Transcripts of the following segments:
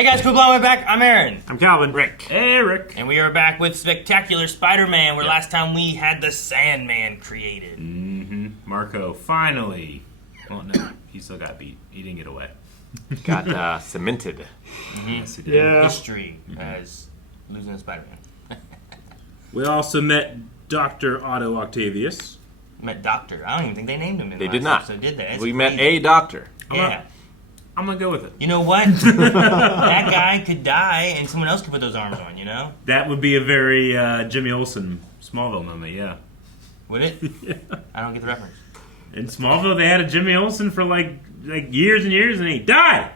Hey guys, cool blowing back. I'm Aaron. I'm Calvin. Rick. Hey, Rick. And we are back with Spectacular Spider-Man, where last time we had the Sandman created. Marco, finally. Well, no, he still got beat. He didn't get away. Got cemented. Yes, he did. Yeah. History as losing to Spider-Man. We also met Dr. Otto Octavius. Met Doctor. I don't even think they named him in They the did last not. episode, did they? That's We met crazy. a doctor. Yeah. I'm going to go with it. You know what? That guy could die and someone else could put those arms on, you know? That would be a very Jimmy Olsen. Smallville moment, yeah. Would it? I don't get the reference. In Smallville, they had a Jimmy Olsen for like years and years, and he died.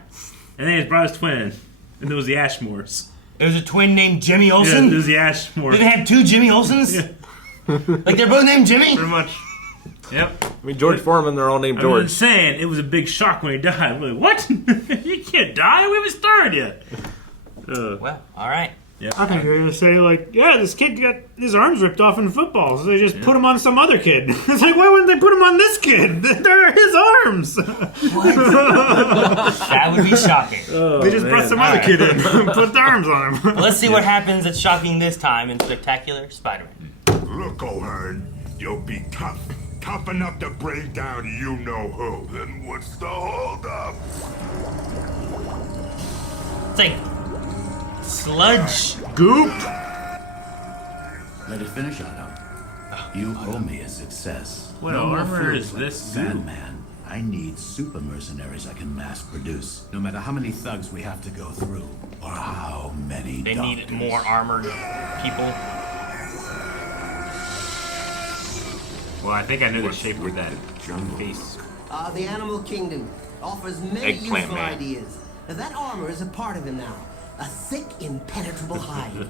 And then he brought his twin, and there was the Ashmores. It was a twin named Jimmy Yeah, Olsen? there was the Ashmores. Did they have two Jimmy Olsens? Yeah. Like they're both named Jimmy? Pretty much. Yep. I mean, George Foreman, they're all named I'm George. saying it was a big shock when he died. Like, what? You can't die? We haven't started yet. Well, alright. I think they're going to say, like, yeah, this kid got his arms ripped off in football, so they just put him on some other kid. It's like, why wouldn't they put him on this kid? They're his arms. That would be shocking. They just brought some other kid in and put the arms on him. Let's see what happens that's shocking this time in Spectacular Spider-Man. Look, O'Hearn, you'll be tough. Tough enough to bring down you-know-who. Then what's the holdup? It's like sludge. Goop. Let it finish, Otto. You owe me a success. What No more armor fools is like this? Sandman. I need super mercenaries I can mass produce. No matter how many thugs we have to go through, or how many They need doctors. more armored people. Well, I think I know the shape of that face. The animal kingdom offers many Eggplant useful man. ideas. Now, that armor is a part of him now. A thick, impenetrable hide.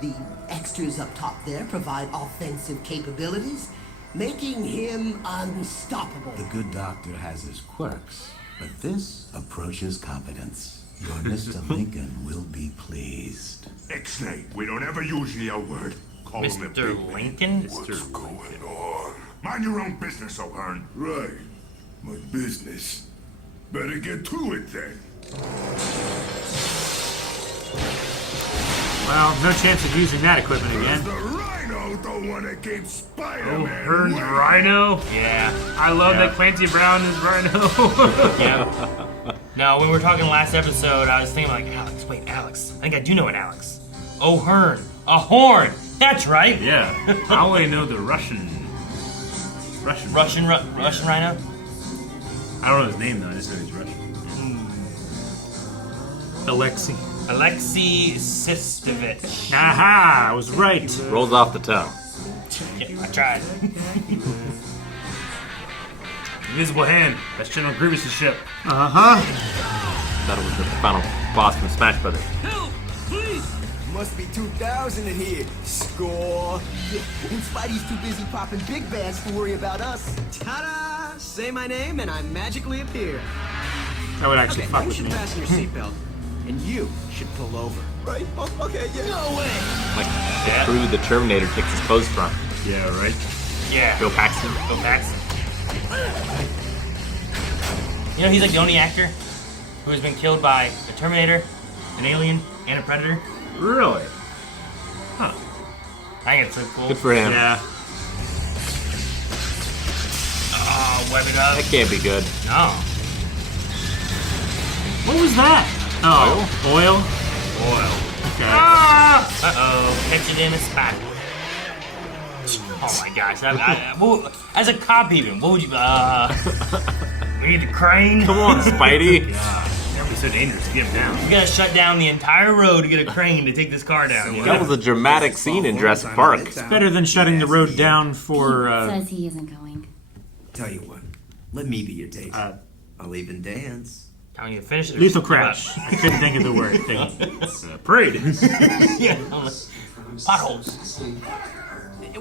The extras up top there provide offensive capabilities, making him unstoppable. The good doctor has his quirks, but this approaches competence. Your Mr. Lincoln will be pleased. Ixnay, we don't ever use the L word. Call him a Mr. big man. Lincoln? What's going on? Mind your own business, O'Hearn. Right. My business. Better get to it then. Well, no chance of using that equipment The again. Rhino don't want to keep Spider-Man. Hearn's away. Rhino. Yeah. I love Yeah. that Clancy Brown is Rhino. Yeah. No, when we were talking last episode, I was thinking like, Alex. I think I do know an Alex. O'Hearn. A horn. That's right. Yeah. I only know the Russian. Russian Rhino? I don't know his name though. I just know he's Russian. Alexei. Alexei Sistovich. Aha, I was right. Rolls off the tongue. Yeah, I tried. Invisible Hand. That's General Grievous' ship. Uh-huh. That was the final boss from Smash Brothers. Must be 2,000 in here. Score. And Spidey's too busy popping big bands to worry about us. Ta-da! Say my name and I magically appear. That would actually fuck you with should me. fasten your seatbelt. And you should pull over. Right? Oh, okay, yeah. No way! Like, the crew the Terminator takes his clothes from. Yeah, right. Yeah. Bill Paxton. Go Paxton. You know, he's like the only actor who has been killed by a Terminator, an alien, and a Predator. Really? I think it's so cool. Good for him. Yeah. Oh, web it up. That can't be good. No. What was that? Oh, oil? Oil. Okay. Uh-oh. Catch it in a spot. Oh my gosh. Well, as a cop even, what would you... we need the crane. Come on, Spidey. That'd be so dangerous to get him down. We gotta shut down the entire road to get a crane to take this car down. You That know? was a dramatic scene in Jurassic Park. Better than shutting the road down for, Says he isn't going. Tell you what, let me be your date. I'll even dance. Telling you to finish it. or lethal just give up. crash. I couldn't think of the word. Parade. Yeah. Potholes.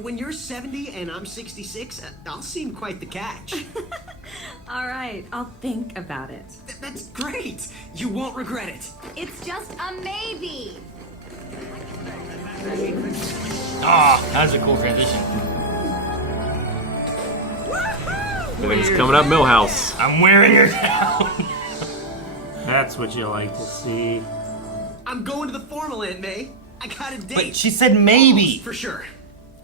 When you're 70 and I'm 66, I'll seem quite the catch. All right, I'll think about it. That's great. You won't regret it. It's just a maybe. Oh, that was a cool transition. Everything's coming up Millhouse. I'm wearing her down. That's what you like to see. I'm going to the formal, Aunt May. I got a date. But she said maybe. For sure.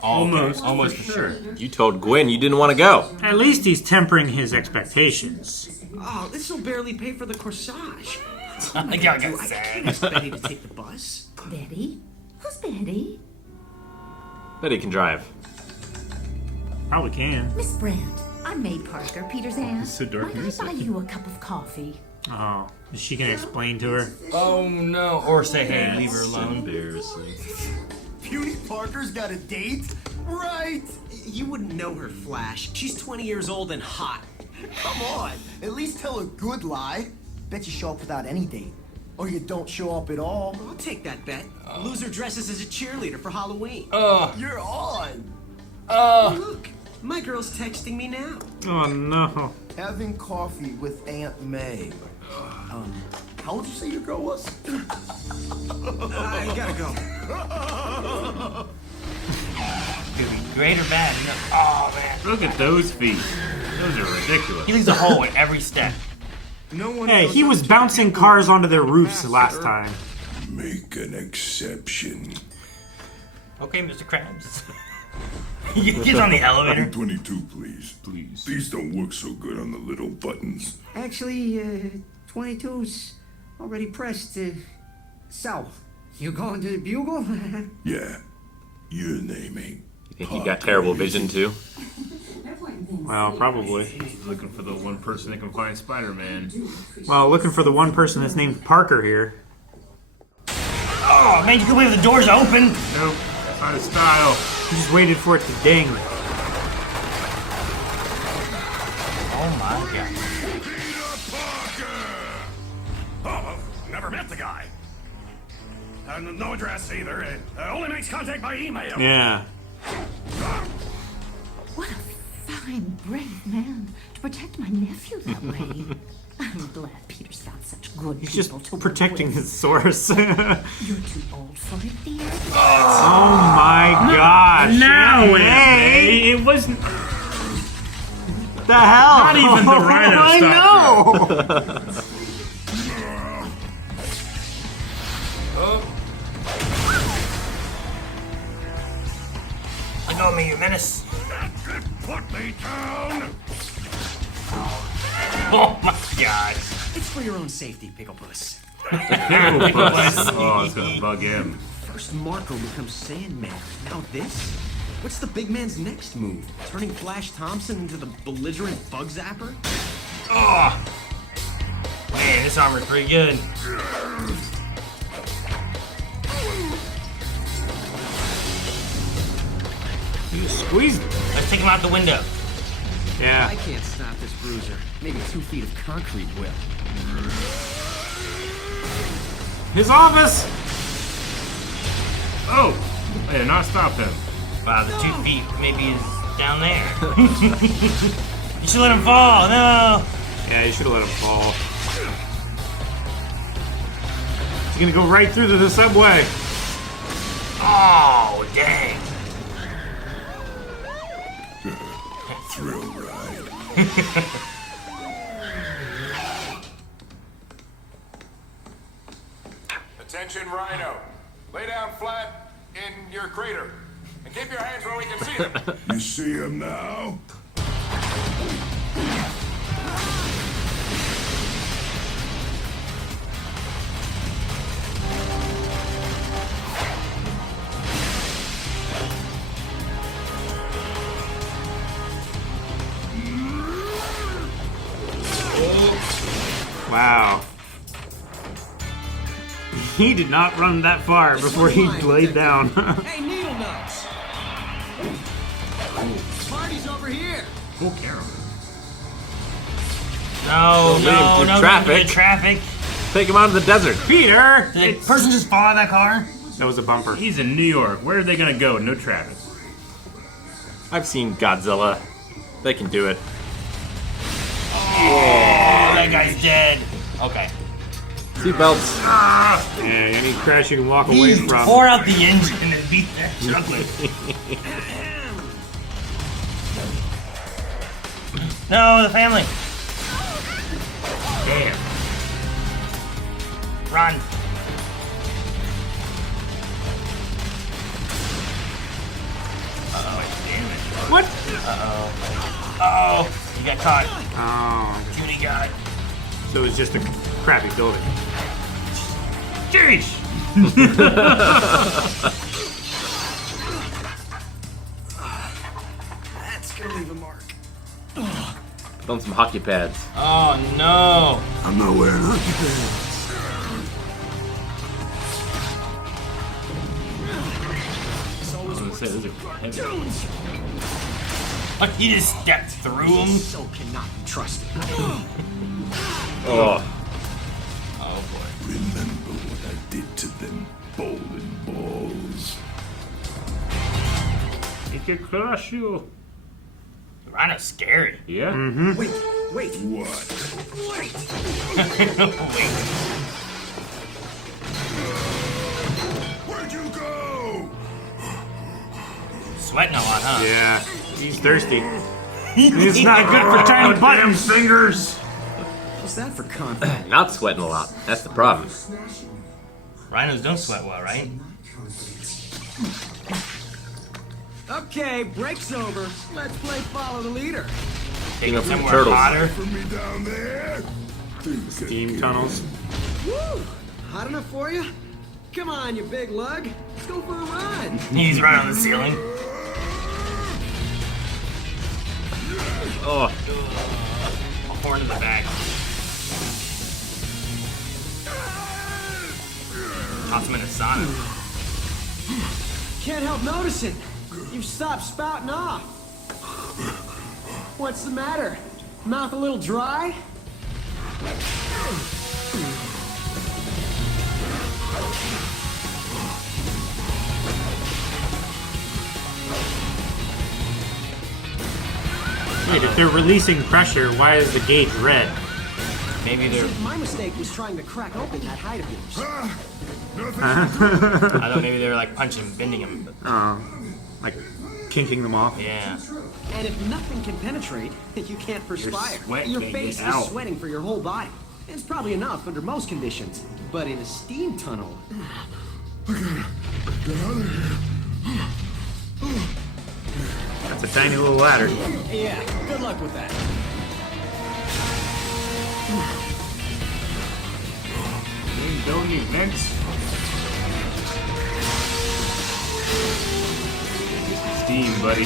Almost. Almost for sure. You told Gwen you didn't want to go. At least he's tempering his expectations. Oh, this will barely pay for the corsage. I got I sad. can't ask Betty to take the bus. Betty? Who's Betty? Betty can drive. Probably can. Miss Brand. I'm Maid Parker, Peter's aunt. It's so dark Might in I this buy you a cup of coffee? Oh, is she gonna explain to her? Oh no. Or say, hey, leave her alone. Embarrassing. Beauty Parker's got a date? Right. You wouldn't know her, Flash. She's 20 years old and hot. Come on, at least tell a good lie. Bet you show up without any date. Or you don't show up at all. I'll take that bet. Loser dresses as a cheerleader for Halloween. You're on. Look, my girl's texting me now. Oh no. Having coffee with Aunt May. How old did you say your girl was? I gotta go. Could be great or bad. No. Oh man. Look at those feet. Those are ridiculous. He leaves a hole in every step. No one Hey, goes he up was to bouncing people cars onto their roofs faster. last time. Make an exception. Okay, Mr. Krabs. He's on the elevator. 22, please. Please. These don't work so good on the little buttons. Actually, 22's already pressed. So, you going to the Bugle? Yeah. Your name ain't. You think you got terrible vision too? Well, probably. He's looking for the one person that can find Spider-Man. Well, looking for the one person that's named Parker here. Oh man, you can believe the door's open. Nope. That's not his style. He just waited for it to ding. Oh my god. Oh, never met the guy. No address either. Only makes contact by email. Yeah. What a fine, brave man to protect my nephew that way. I'm glad Peter's found such good He's people just to work protecting with. his source. Oh You're too old for it, dear. my gosh. Now, Hey, May, it wasn't. the hell? Not even the Rhino I stopped know. Let go of me, you menace. Put me down. Oh my god. It's for your own safety, Pickle Puss. Oh, it's gonna bug him. First Marco becomes Sandman. Now this? What's the big man's next move? Turning Flash Thompson into the belligerent bug zapper? Oh. Man, this armor's pretty good. You squeezed it. Let's take him out the window. Yeah. I can't stop this bruiser. Maybe 2 feet of concrete will. His office. Oh! I did not stop him. Wow, the 2 feet maybe is down there. You should let him fall. No. Yeah, you should have let him fall. He's gonna go right through to the subway. Oh, dang. Thrill ride. Attention, Rhino. Lay down flat in your crater. And keep your hands where we can see them. You see him now? Wow. He did not run that far before he laid down. Hey, Needle Nose! Party's over here! Go Carol. No, Don't leave no, through no, traffic. traffic. Take him out of the desert. Peter! Did the person just fall out of that car? That was a bumper. He's in New York. Where are they gonna go? No traffic. I've seen Godzilla. They can do it. Oh, that guy's dead. Okay. Seatbelts. Yeah, any crash you can walk away He from. tore out the engine and beat that truck with. No, the family. Damn. Run. Oh, you got caught. Oh, Cutie guy. so it's just a crappy building. Jeez! That's gonna leave a mark. Put on some hockey pads. Oh no. I'm not wearing hockey pads. I was gonna say, those are heavy. Like he just stepped through him. So cannot be trusted. Oh. Oh boy. Remember what I did to them bowling balls. It could crush you. Rhino's scary. Yeah. Wait. What? Wait. Where'd you go? Sweating a lot, huh? Yeah, he's thirsty. He's not good for tiny buttons. Fingers. What's that for confidence? Not sweating a lot. That's the problem. Rhinos don't sweat well, right? Okay, break's over. Let's play follow the leader. Take know, it somewhere turtles. hotter. For me down there? Steam tunnels. Woo! Hot enough for you? Come on, you big lug. Let's go for a run. He's right on the ceiling. Oh. A horn in the back. Toss him in a sauna. Can't help noticing. You've stopped spouting off. What's the matter? Mouth a little dry? Wait, if they're releasing pressure, why is the gauge red? Maybe they're. My mistake was trying to crack open that hide of yours. I thought maybe they were like punching, bending him. Like kinking them off. Yeah. And if nothing can penetrate, you can't perspire. sweat Your can't face get is out. sweating for your whole body. It's probably enough under most conditions. But in a steam tunnel, That's a tiny little ladder. yeah, good luck with that. Ain't building events. Steam, buddy.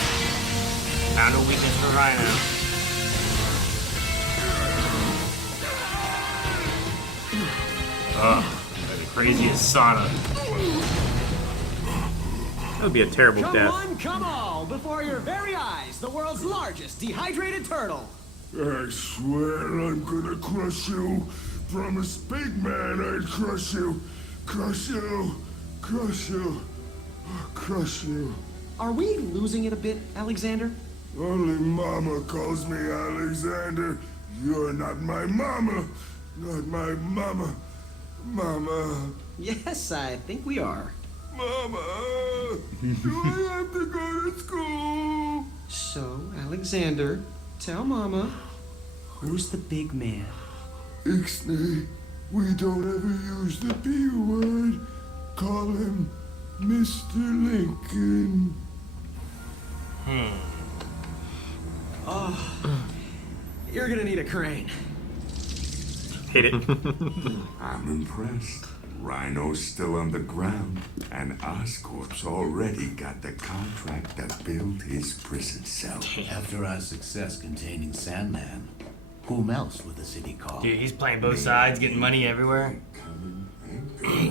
Found a weakness for Rhino. Ugh, like the craziest sauna. That would be a terrible Come death. on, come all, before your very eyes, the world's largest dehydrated turtle. I swear I'm gonna crush you. Promise big man I'd crush you. Crush you. Crush you. Crush you. Are we losing it a bit, Alexander? Only Mama calls me Alexander. You're not my mama. Not my mama. Mama. Yes, I think we are. Mama. Do I have to go to school? So, Alexander, tell Mama, who's the big man? Ixnay, we don't ever use the B word. Call him Mr. Lincoln. Oh, you're gonna need a crane. Hit it. I'm impressed. Rhino's still on the ground, and Oscorp's already got the contract to build his prison cell. After our success containing Sandman, whom else would the city call? Dude, he's playing both sides, getting money everywhere.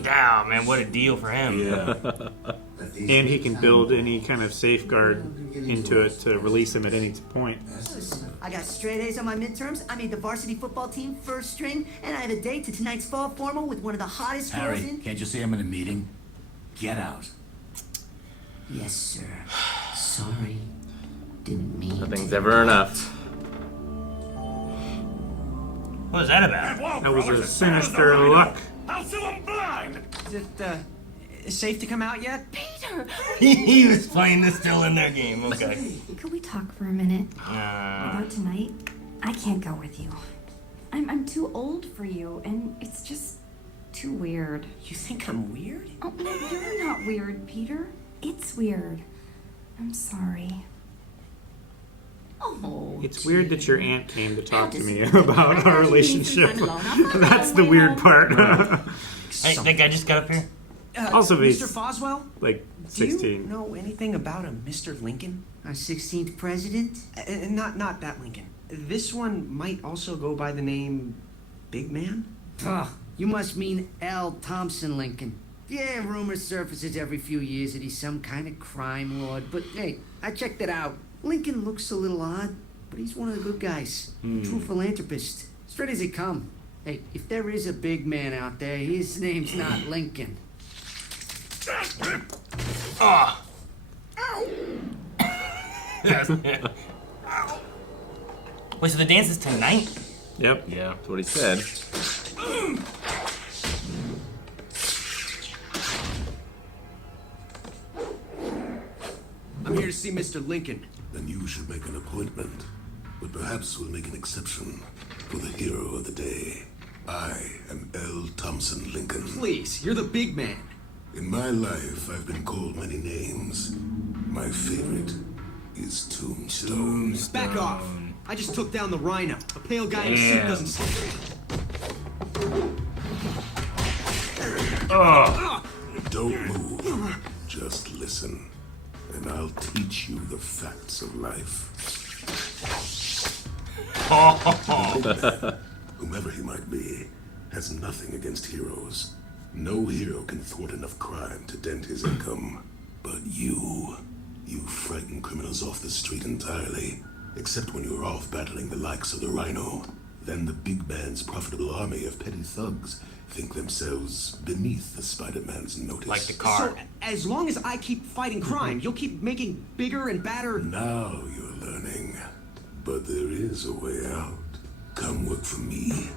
Damn, man, what a deal for him. Yeah. And he can build any kind of safeguard into it to release him at any point. I got straight A's on my midterms. I made the varsity football team first string, and I have a date to tonight's fall formal with one of the hottest girls Harry, in. can't you see I'm in a meeting? Get out. Yes, sir. Sorry. Didn't mean. Nothing's ever enough. What was that about? That was a sinister luck. Is it, safe to come out yet? Peter! He was playing this still in their game, okay. Could we talk for a minute? Uh, About tonight? I can't go with you. I'm too old for you, and it's just too weird. You think I'm weird? Oh, no, you're not weird, Peter. It's weird. I'm sorry. Oh, It's weird that your aunt came to talk to How me does- about our relationship. That's the weird part. Hey, that guy just got up here. Also, Mr. he's Foswell? like Do you 16. know anything about a Mr. Lincoln? Our 16th president? Not that Lincoln. This one might also go by the name Big Man? Oh, you must mean L. Thompson Lincoln. Yeah, rumor surfaces every few years that he's some kind of crime lord, but hey, I checked it out. Lincoln looks a little odd, but he's one of the good guys. A true philanthropist. Straight as they come. Hey, if there is a big man out there, his name's not Lincoln. Oh. Wait, so the dance is tonight? Yep. Yeah, that's what he said. I'm here to see Mr. Lincoln. Then you should make an appointment. But perhaps we'll make an exception for the hero of the day. I am L. Thompson Lincoln. Please, you're the big man. In my life, I've been called many names. My favorite is Tombstone. Back off. I just took down the Rhino. A pale guy in a suit doesn't sleep. Don't move. Just listen. And I'll teach you the facts of life. Whomever he might be, has nothing against heroes. No hero can thwart enough crime to dent his income. But you frighten criminals off the street entirely. Except when you're off battling the likes of the Rhino. Then the big man's profitable army of petty thugs think themselves beneath the Spider-Man's notice. Like the car. So, as long as I keep fighting crime, you'll keep making bigger and badder... Now you're learning. But there is a way out. Come work for me.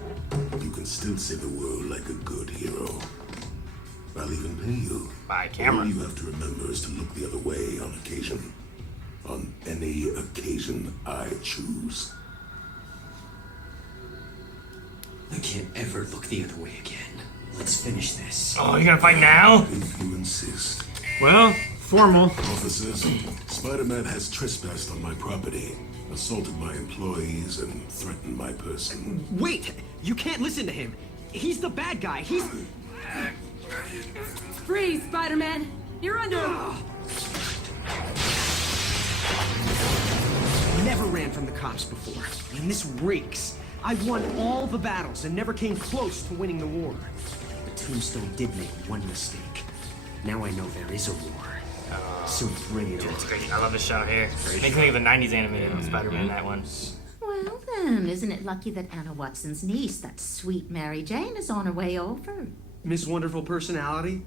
You can still save the world like a good hero. I'll even pay you. By camera. All you have to remember is to look the other way on occasion. On any occasion I choose. I can't ever look the other way again. Let's finish this. Oh, you're gonna fight now? If you insist. Well, formal. Officers, Spider-Man has trespassed on my property, assaulted my employees, and threatened my person. Wait! You can't listen to him. He's the bad guy. He's... Freeze, Spider-Man! You're under... Never ran from the cops before, and this reeks. I've won all the battles and never came close to winning the war. But Tombstone did make one mistake. Now I know there is a war. So bring it on. It's great. I love the shot here. Makes me think of the 90s animated Spider-Man, that one. Well then, isn't it lucky that Anna Watson's niece, that sweet Mary Jane, is on her way over? Miss Wonderful Personality?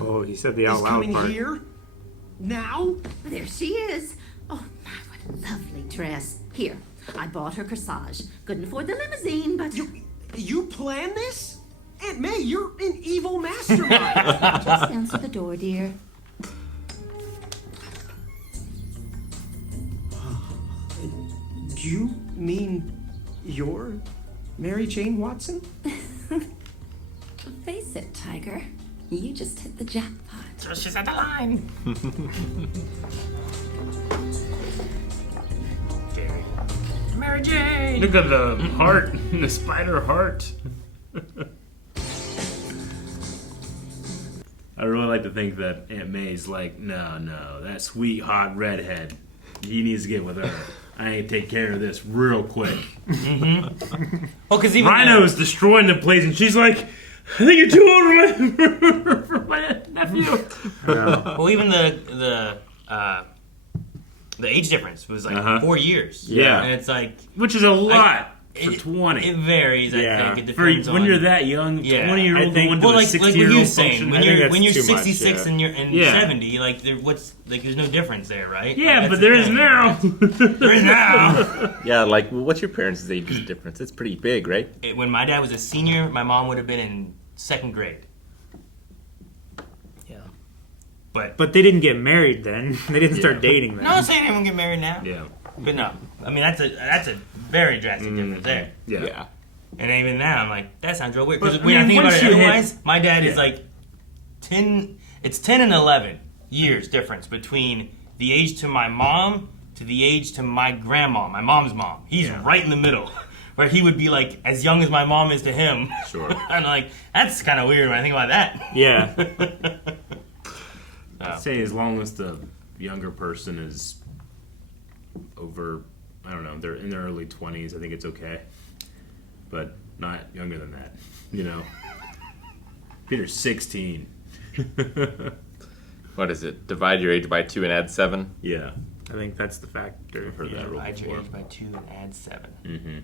Oh, he said the out Is loud coming part. here? Now? There she is. Oh my, what a lovely dress. Here, I bought her corsage. Couldn't afford the limousine, but... You planned this? Aunt May, you're an evil mastermind. Just answer the door, dear. Do you mean you're Mary Jane Watson? Face it, Tiger. You just hit the jackpot. So she's at the line. Mary Jane! Look at the heart, the spider heart. I really like to think that Aunt May's like, no, that sweet hot redhead, he needs to get with her. I need to take care of this real quick. Mm-hmm. Oh, because even Rhino's destroying the place, and she's like, I think you're too old for my nephew. Well, even the age difference was like 4 years. Yeah. And it's like... Which is a lot for 20. It varies, Yeah. I think. It depends when you're that young, 20-year-old going to a 60-year-old what you saying, function. when you're 66 much, and you're Yeah. 70, like there's no difference there, right? Yeah, Like, but that's there the is thing. now. There is now. Yeah, like, what's your parents' age difference? It's pretty big, right? When my dad was a senior, my mom would have been in 2nd grade. Yeah. But they didn't get married then. They didn't start dating then. No, I'm saying they won't get married now. Yeah. But no, I mean that's a very drastic difference there. Yeah. And even now, I'm like, that sounds real weird. But, Because when I think about once it you hit- otherwise, my dad is like 10. It's 10 and 11 years difference between the age to my mom to the age to my grandma, my mom's mom. He's right in the middle, where he would be like as young as my mom is to him. Sure. I'm like, that's kind of weird when I think about that. Yeah. I'd say as long as the younger person is over, I don't know, they're in their early 20s, I think it's okay. But not younger than that, you know. Peter's 16. What is it? Divide your age by 2 and add 7? Yeah. I think that's the factor. I've heard that rule Divide your before. age by 2 and add 7. Mm-hmm.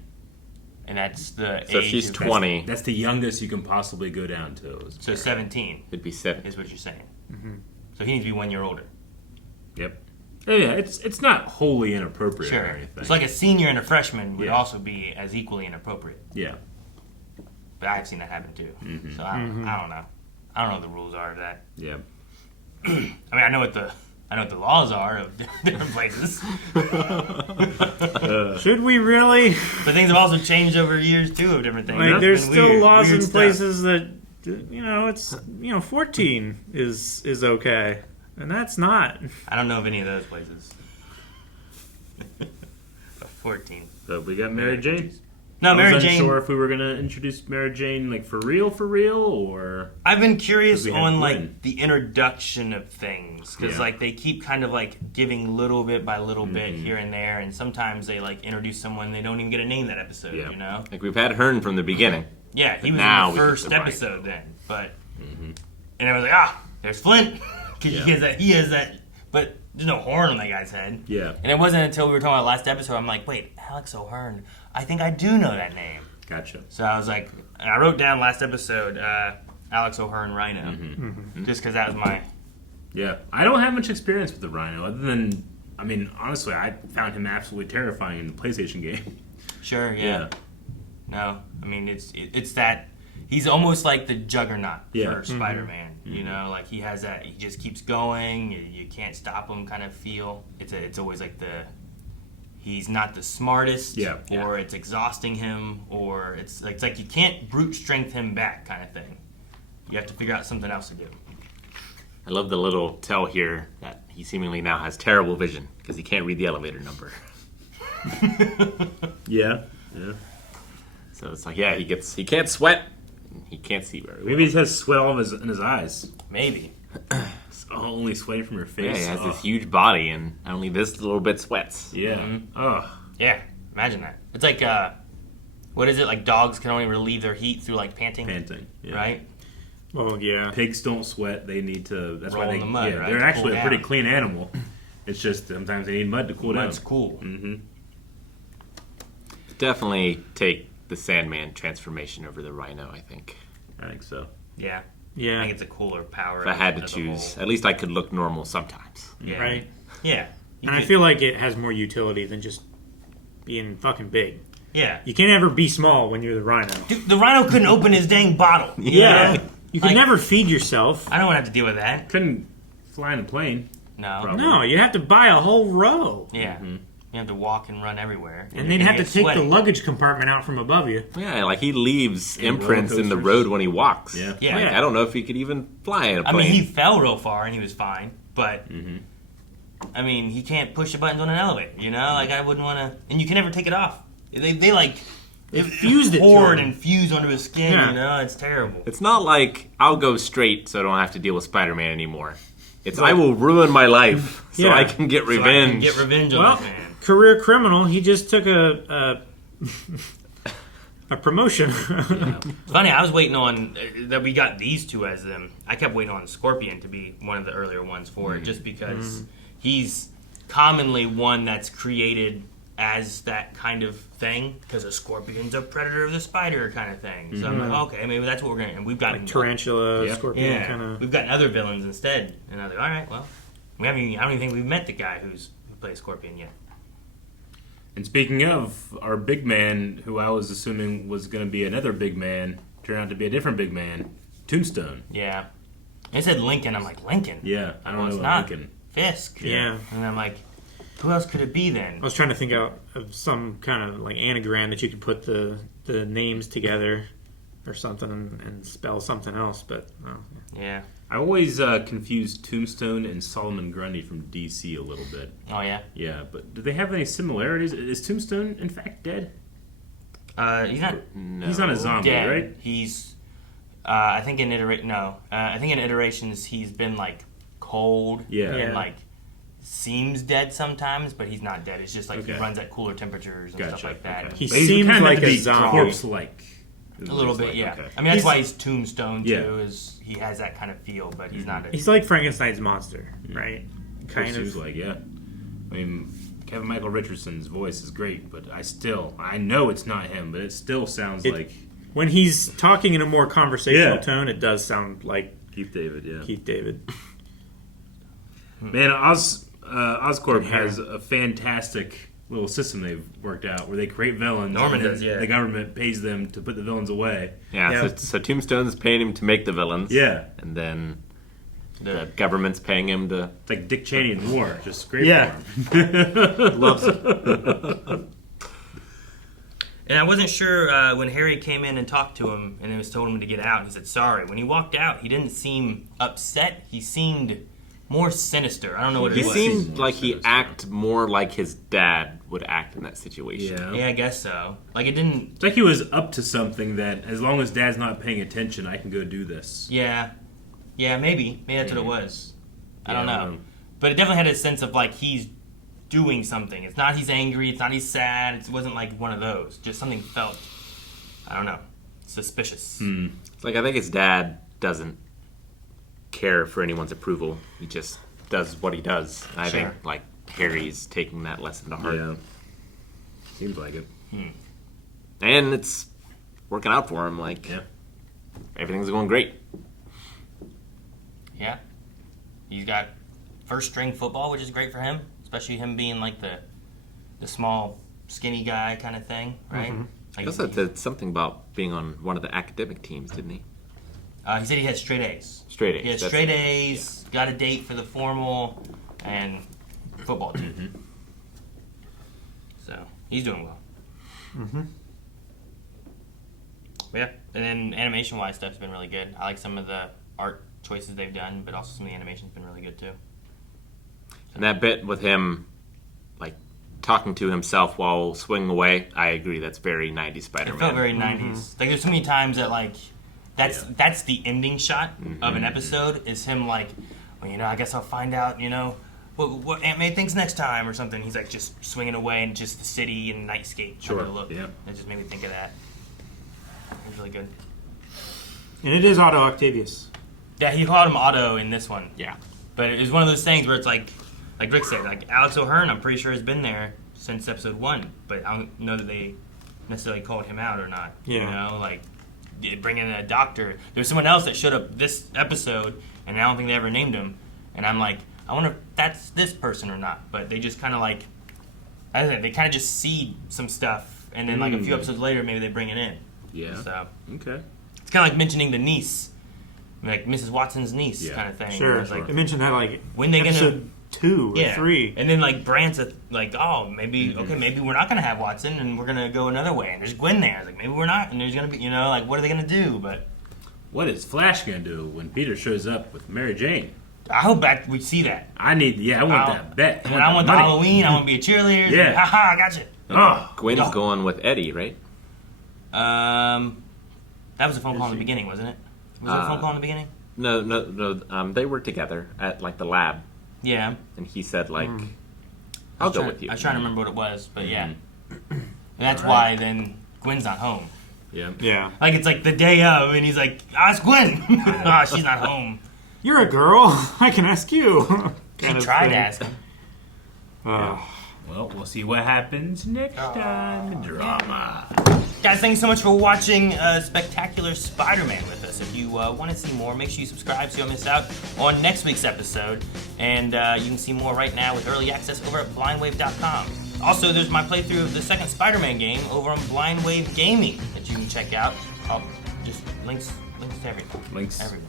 And that's the So age she's of- 20. That's the youngest you can possibly go down to. So 17 It'd be 7. is what you're saying. Mm-hmm. So he needs to be 1 year older. Yep. Oh, yeah, it's not wholly inappropriate or Sure. anything. It's like a senior and a freshman would Yeah. also be as equally inappropriate. Yeah. But I've seen that happen too. Mhm. So I don't know. I don't know what the rules are of that. Yeah. I mean, I know what the laws are of different places. Should we really? But things have also changed over years too of different things. Like, That's there's been still weird. laws Weird in stuff. places that, it's 14 is okay, and that's not. I don't know of any of those places. 14. So we got Mary Jane. No, Mary I was Jane. unsure if we were gonna introduce Mary Jane like for real, or I've been curious we had on Gwen. like the introduction of things because Yeah. like they keep kind of like giving little bit by little bit Mm-hmm. here and there, and sometimes they like introduce someone they don't even get a name that episode. Yeah. You know? Like we've had Hearn from the beginning. Yeah, he But was now in we the get first the Rhino. episode then, but Mm-hmm. and I was like, there's Flint because Yeah. he has that, but there's no horn on that guy's head. Yeah. And it wasn't until we were talking about last episode, I'm like, wait, Alex O'Hearn, I think I do know that name. Gotcha. So I was like, and I wrote down last episode, Alex O'Hearn Rhino, Mm-hmm. just because that was my. Yeah, I don't have much experience with the Rhino, other than, I mean, honestly, I found him absolutely terrifying in the PlayStation game. Sure, yeah. No, I mean it's that he's almost like the Juggernaut Yeah. for Spider-Man. You know, like he has that. He just keeps going. You can't stop him. Kind of feel. It's always like he's not the smartest, or it's exhausting him, or it's like you can't brute strength him back, kind of thing. You have to figure out something else to do. I love the little tell here that he seemingly now has terrible vision because he can't read the elevator number. Yeah. So it's like, he can't sweat. He can't see very well. Maybe he has sweat all in his eyes. Maybe. It's only sweating from your face. Yeah, he has this huge body and only this little bit sweats. Yeah. Mhm. Yeah, imagine that. It's like, what is it? Like dogs can only relieve their heat through like panting? Panting, yeah. Right? Well, yeah. Pigs don't sweat. They need to. That's Roll why they. in the mud, yeah, right, they're to actually cool a pretty down. clean animal. It's just sometimes they need mud to cool down. Mud's cool. Mm-hmm. Definitely take the Sandman transformation over the Rhino, I think. I think so. Yeah. Yeah. I think it's a cooler power. If I had to as a choose, whole. at least I could look normal sometimes. Yeah. Right? Yeah. And I feel like it has more utility than just being fucking big. Yeah. You can't ever be small when you're the Rhino. Dude, the Rhino couldn't open his dang bottle. Yeah. know? You can Like, never feed yourself. I don't want to have to deal with that. Couldn't fly in a plane. No. Probably. No, you have to buy a whole row. Yeah. You have to walk and run everywhere. And you're they'd gonna have to get take sweaty. the luggage compartment out from above you. Yeah, like he leaves Yeah, imprints in the roller road coasters. when he walks. Yeah. Yeah. Like, I don't know if he could even fly in a I plane. mean, he fell real far and he was fine, but I mean, he can't push the buttons on an elevator. You know, like I wouldn't want to. And you can never take it off. They like They fused it to poured him. and fused onto his skin. Yeah. You know, it's terrible. It's not like I'll go straight so I don't have to deal with Spider-Man anymore. It's I will ruin my life so Yeah. I can get So I can revenge. get revenge on Well, this man. career criminal. He just took a promotion. It's funny, I was waiting on that we got these two as them. I kept waiting on Scorpion to be one of the earlier ones for it, just because he's commonly one that's created as that kind of thing, because a scorpion's a predator of the spider kind of thing. So I'm like, okay, maybe that's what we're gonna. And we've gotten Like tarantula, Yeah. scorpion, yeah, kind of. we've gotten other villains instead. And I was like, all right, well, we haven't. Even, I don't even think we've met the guy who plays Scorpion yet. And speaking of our big man, who I was assuming was going to be another big man, turned out to be a different big man, Tombstone. Yeah, it said Lincoln. I'm like, Lincoln? Yeah, I don't Well, know it's about not. Lincoln. Fisk. Yeah. And I'm like, who else could it be then? I was trying to think out of some kind of like anagram that you could put the names together or something and spell something else, but Yeah. I always confused Tombstone and Solomon Grundy from DC a little bit. Oh, yeah? Yeah, but do they have any similarities? Is Tombstone, in fact, dead? He's not. No. He's not a zombie, dead. right? He's. I think in iterations he's been like cold. Yeah. And like seems dead sometimes, but he's not dead. It's just like he runs at cooler temperatures and stuff like that. Okay. He seems like a zombie. Corpse-like. A little bit, yeah. Okay. I mean, that's why he's Tombstone too. Is he has that kind of feel, but he's not. He's like Frankenstein's monster, right? Kind of. Seems like, yeah. I mean, Kevin Michael Richardson's voice is great, but I know it's not him, but it still sounds like when he's talking in a more conversational tone, it does sound like Keith David. Yeah, Keith David. Man, Oscorp has a fantastic little system they've worked out where they create villains. Norman does, yeah. The government pays them to put the villains away. Yeah, so Tombstone's paying him to make the villains. Yeah. And then the government's paying him to... It's like Dick Cheney in war. Just great for him. Loves it. And I wasn't sure when Harry came in and talked to him and it was told him to get out. He said sorry. When he walked out, he didn't seem upset. He seemed more sinister. I don't know what it was. He seemed like he acted more like his dad would act in that situation. Yeah, I guess so. Like it didn't... It's like he was up to something that as long as Dad's not paying attention, I can go do this. Yeah. Yeah, maybe. Maybe that's what it was. I don't know. But it definitely had a sense of like he's doing something. It's not he's angry. It's not he's sad. It wasn't like one of those. Just something felt, I don't know, suspicious. It's like I think his dad doesn't care for anyone's approval. He just does what he does. And I think like Harry's taking that lesson to heart. Yeah. Seems like it. And it's working out for him. Like everything's going great. Yeah. He's got first string football, which is great for him, especially him being like the small, skinny guy kind of thing, right? He also said something about being on one of the academic teams, didn't he? He said he had straight A's. Straight A's. He had straight A's, got a date for the formal and football team. So, he's doing well. Yeah, and then animation-wise stuff's been really good. I like some of the art choices they've done, but also some of the animation's been really good too. And that bit with him, like, talking to himself while swinging away, I agree, that's very 90s Spider-Man. It felt very 90s. Like, there's so many times that, like, that's the ending shot of an episode, is him, like, well, you know, I guess I'll find out, you know, what Aunt May thinks next time or something. He's, like, just swinging away and just the city and nightscape trying to look. It just made me think of that. It was really good. And it is Otto Octavius. Yeah, he called him Otto in this one. Yeah. But it was one of those things where it's like Rick said, like Alex O'Hearn, I'm pretty sure has been there since episode 1, but I don't know that they necessarily called him out or not. Yeah. You know, like bringing in a doctor. There was someone else that showed up this episode, and I don't think they ever named him. And I'm like, I wonder if that's this person or not. But they just kind of like, I don't know, they kind of just see some stuff, and then like a few episodes later, maybe they bring it in. Yeah. So okay. It's kind of like mentioning the niece. Like Mrs. Watson's niece kind of thing. Sure. Like, they mentioned that like when they episode 2 or 3. And then like Brant's like, oh, maybe maybe we're not gonna have Watson and we're gonna go another way. And there's Gwen there. It's like maybe we're not. And there's gonna be, you know, like what are they gonna do? But what is Flash gonna do when Peter shows up with Mary Jane? I hope we see that. I want that bet. I want the Halloween. I want to be a cheerleader. Yeah. Haha, I got you. Oh, Gwen's going with Eddie, right? That was a phone call in the beginning, wasn't it? Was it a phone call in the beginning? No. They were together at like the lab. Yeah. And he said like, "I'll go with you." I was trying to remember what it was, but yeah. And that's why then Gwen's not home. Yeah. Yeah. Like it's like the day of, and he's like, it's Gwen. She's not home. You're a girl. I can ask you. She tried to ask him. Well, we'll see what happens next time in drama. Guys, thank you so much for watching Spectacular Spider-Man with us. If you want to see more, make sure you subscribe so you don't miss out on next week's episode. And you can see more right now with early access over at blindwave.com. Also, there's my playthrough of the second Spider-Man game over on Blindwave Gaming that you can check out. Just links to everything. Links everywhere.